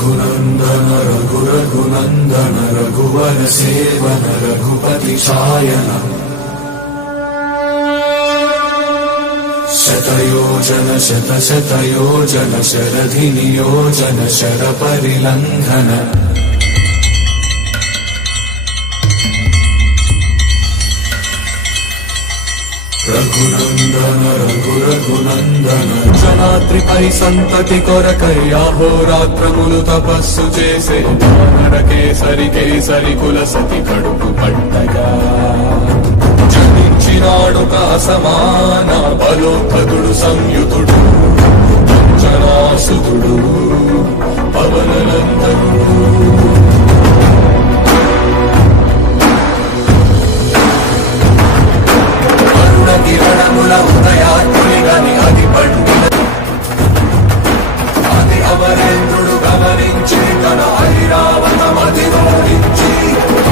रघुनंदन रघुनंदन रघुवर seven Raghupati Shayan शतयोजन शतशतयोजन शरधि नियोजन sir परिलंघन Raghunandan Raghunandan जनाद्रिपै संतति कोरकै अहोरात्रमुलु तपस्सु चेसे दानर केसरि केसरि कुलसति कడుపు పట్టగా జనించినాడు కాసమాన బలోపదుడు సంయుతుడు జనాసుతుడు పవననందనుడు కిరణముల ఉదయాత్మునిగని అది పండిన అది అమరేంద్రుడు గమనించి తన ఐరావతమది ఓడించి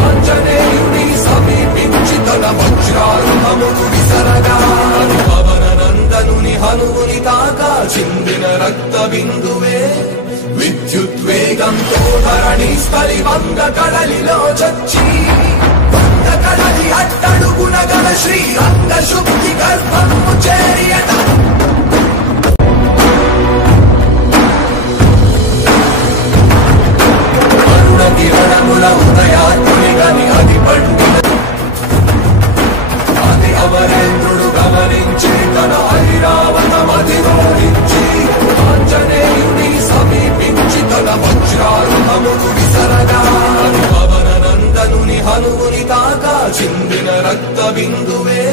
ఆంజనేయుని సమీపించి తన వజ్రాయుధమును విసరగా అది పవననందనుని హనువుని తాకా చిందిన రక్త బిందువే విద్యుద్వేగంతో ధరణి స్థలి వంగ కడలిలో చచ్చి కడలి అట్టడుగున గల శ్రీరంగ శుద్ధి గర్భము చేరియట అరుణ కిరణముల ఉదయాత్మునిగని అది పండిన అది అమరేంద్రుడు గమనించి తన ఐరావతమది ఓడించి ఆంజనేయుని సమీపించి తన వజ్రాయుధమును విసరగా అది పవననందనుని హనువుని తాకా చిందిన రక్త బిందువే